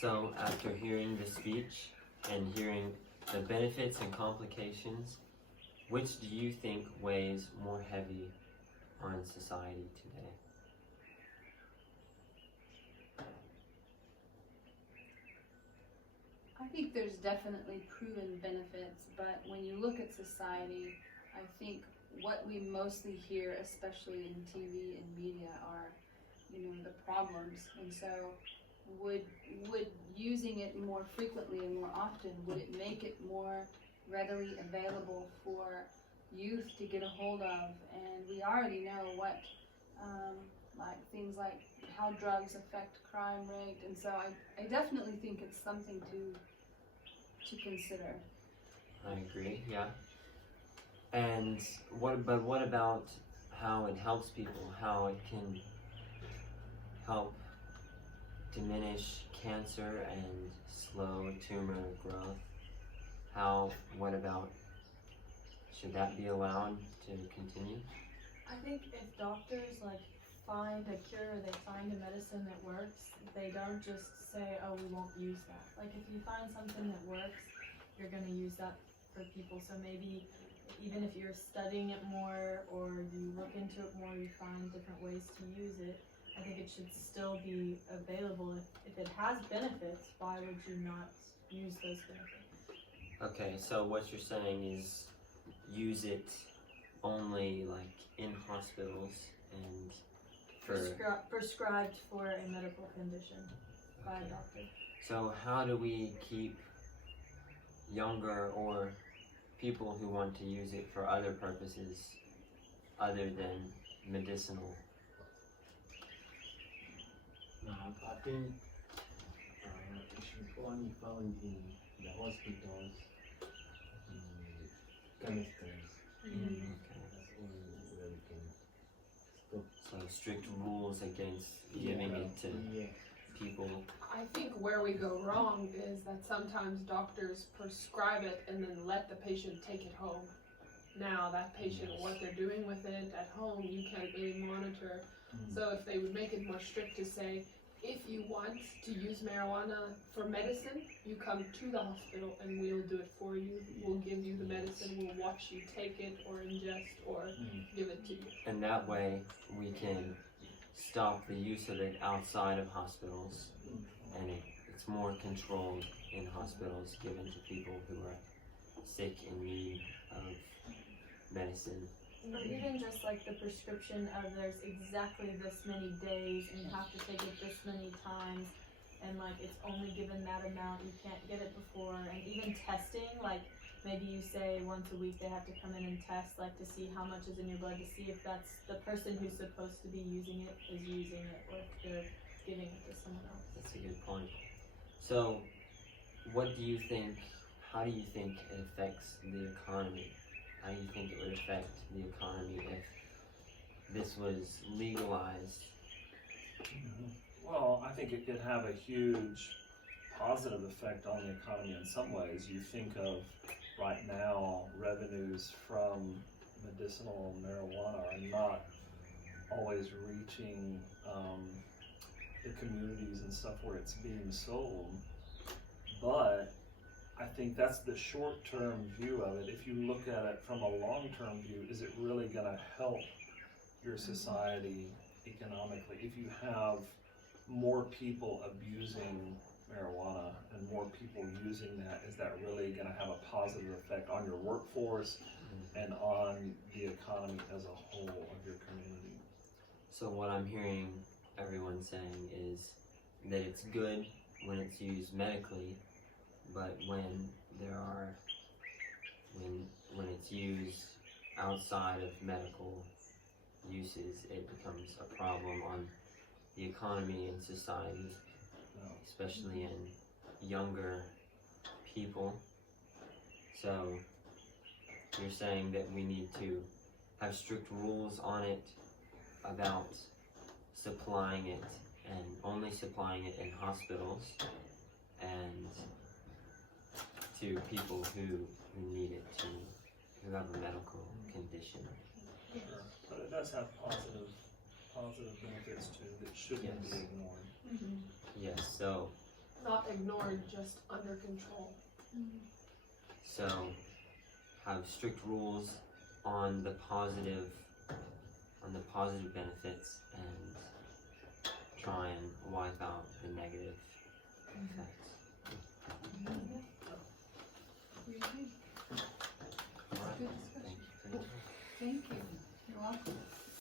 So, after hearing the speech and hearing the benefits and complications, which do you think weighs more heavy on society today? I think there's definitely proven benefits, but when you look at society, I think what we mostly hear, especially in TV and media, are, the problems. And so would using it more frequently and more often, would it make it more readily available for youth to get a hold of? And we already know what, like things like how drugs affect crime rate, and so I definitely think it's something to consider. I agree, yeah. And what about how it helps people, how it can help diminish cancer and slow tumor growth? What about, should that be allowed to continue? I think if doctors find a cure, they find a medicine that works, they don't just say, oh, we won't use that. Like if you find something that works, you're going to use that for people. So maybe even if you're studying it more or you look into it more, you find different ways to use it, I think it should still be available. If it has benefits, why would you not use those benefits? Okay, so what you're saying is use it only like in hospitals and prescribed for a medical condition by a doctor. So how do we keep younger or people who want to use it for other purposes other than medicinal? I think it should only found in the hospitals, chemistries. Okay. That's only where we can stop. So strict rules against giving it to people. I think where we go wrong is that sometimes doctors prescribe it and then let the patient take it home. Now that patient, what they're doing with it at home, you can't really monitor. So if they would make it more strict to say, if you want to use marijuana for medicine, you come to the hospital and we'll do it for you. We'll give you the medicine, we'll watch you take it or ingest or give it to you. And that way we can stop the use of it outside of hospitals, and it's more controlled in hospitals given to people who are sick in need of medicine. Or even just like the prescription of there's exactly this many days and you have to take it this many times, and like it's only given that amount, you can't get it before. And even testing, like maybe you say once a week they have to come in and test, like to see how much is in your blood, to see if that's the person who's supposed to be using it is using it, or if they're giving it to someone else. That's a good point. So how do you think it affects the economy? How do you think it would affect the economy if this was legalized? Well, I think it could have a huge positive effect on the economy in some ways. You think of right now, revenues from medicinal marijuana are not always reaching the communities and stuff where it's being sold, but I think that's the short-term view of it. If you look at it from a long-term view, is it really going to help your society economically? If you have more people abusing marijuana and more people using that, is that really going to have a positive effect on your workforce and on the economy as a whole of your community? So what I'm hearing everyone saying is that it's good when it's used medically, but when it's used outside of medical uses, it becomes a problem on the economy and society, especially in younger people. So you're saying that we need to have strict rules on it about supplying it, and only supplying it in hospitals and to people who need it, who have a medical condition. Sure. But it does have positive benefits too that shouldn't be ignored. Yes, so not ignored, just under control. So have strict rules on the positive benefits and try and wipe out the negative effects. Good discussion. Thank you. Thank you. You're welcome.